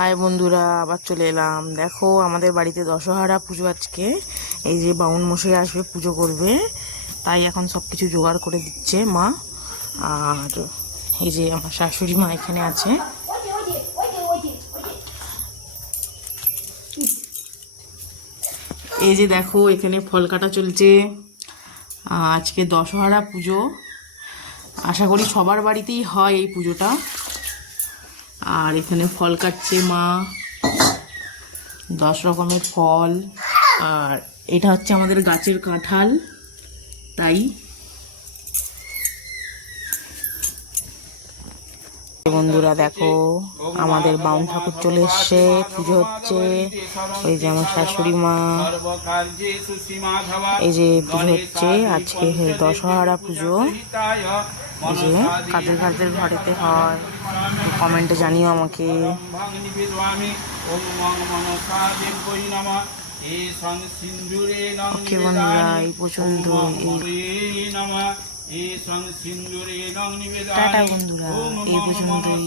High বন্ধুরা, আবার চলে এলাম। দেখো আমাদের বাড়িতে দশহরা পুজো আজকে। এই যে বামুন মশাই আসবে, পুজো করবে, তাই এখন সব কিছু জোগাড় করে দিচ্ছে মা। আর এই যে আমার শাশুড়ি মা এখানে আছে। এই যে দেখো এখানে ফল কাটা চলছে। আজকে দশহরা পুজো, আশা করি সবার বাড়িতেই হয় এই পুজোটা। আর এখানে ফল কাটছে মা, 10 রকমের ফল। আর এটা হচ্ছে আমাদের গাছের কাঁঠাল, তাই বন্ধুরা দেখো আমাদের বাউন ঠাকুর চলে এসছে, পুজো হচ্ছে। ওই যে আমার শাশুড়ি মা, এই যে পুজো হচ্ছে আজকে দশহরা পুজো। এই যে কাদের কাদের ঘরেতে হয় কমেন্টে জানিও আমাকে। ওকে বন্ধুরা, এই পছন্দ, টাটা বন্ধুরা, এই পছন্দই।